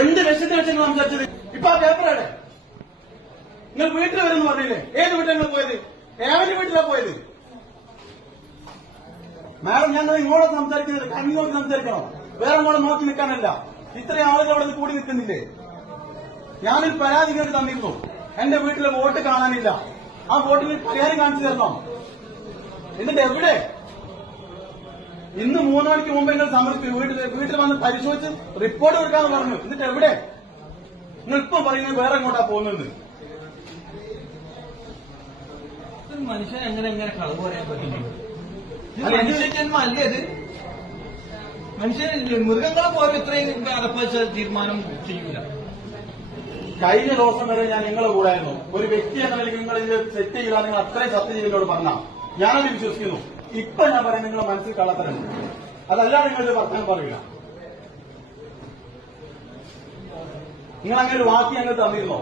എന്ത് ലക്ഷ്യത്തെ വെച്ച് നിങ്ങൾ സംസാരിച്ചത്? ഇപ്പൊ ആ പേപ്പർ എവിടെ? നിങ്ങൾ വീട്ടിൽ വരുമെന്ന് പറഞ്ഞില്ലേ? ഏത് വീട്ടിൽ നിങ്ങൾ പോയത്? ഏവന്റെ വീട്ടിലാണ് പോയത്? മാഡം, ഞങ്ങൾ ഇങ്ങോട്ട് സംസാരിക്കുന്നില്ല, കണ്ണിങ്ങോട്ട് സംസാരിക്കണം. വേറെ അങ്ങോട്ട് നോക്കി നിൽക്കാനല്ല. ഇത്രയും ആളുകൾ അവിടെ കൂടി നിൽക്കുന്നില്ലേ? ഞാനൊരു പരാതി കേട്ട് തന്നിരുന്നു. എന്റെ വീട്ടിലെ വോട്ട് കാണാനില്ല, ആ വോട്ടിന് പരിഹാരം കാണിച്ചു തരണം. എന്നിട്ട് എവിടെ? ഇന്ന് 3 മണിക്ക് മുമ്പ് നിങ്ങൾ സമർപ്പിച്ചു, വീട്ടിൽ വന്ന് പരിശോധിച്ച് റിപ്പോർട്ട് കൊടുക്കാന്ന് പറഞ്ഞു. എന്നിട്ട് എവിടെ? നിങ്ങൾ ഇപ്പം പറയുന്നത് വേറെ എങ്ങോട്ടാ പോകുന്നത്? മനുഷ്യൻ എങ്ങനെ കളവ് പറയാൻ പറ്റില്ല? മനുഷ്യജന്മം അല്ലേ അത്? മനുഷ്യൻ മൃഗങ്ങളെ പോലും ഇത്രയും അറപ്പിച്ച തീരുമാനം ചെയ്യൂല. കഴിഞ്ഞ ദിവസം വരെ ഞാൻ നിങ്ങളെ കൂടായിരുന്നു. ഒരു വ്യക്തി എന്ന നിലയ്ക്ക് നിങ്ങൾ ഇത് സെറ്റ് ചെയ്താൽ നിങ്ങൾ അത്രയും സത്യജീവിനോട് പറഞ്ഞാൽ ഞാനത് വിശ്വസിക്കുന്നു. ഇപ്പൊ ഞാൻ പറയാം, നിങ്ങളെ മനസ്സിൽ കള്ളത്തരമുണ്ട്. അതല്ലാതെ നിങ്ങളിത് വർത്താനം പറയില്ല. നിങ്ങൾ അങ്ങനെ ഒരു വാക്ക് ഞങ്ങൾ തന്നിരുന്നോ?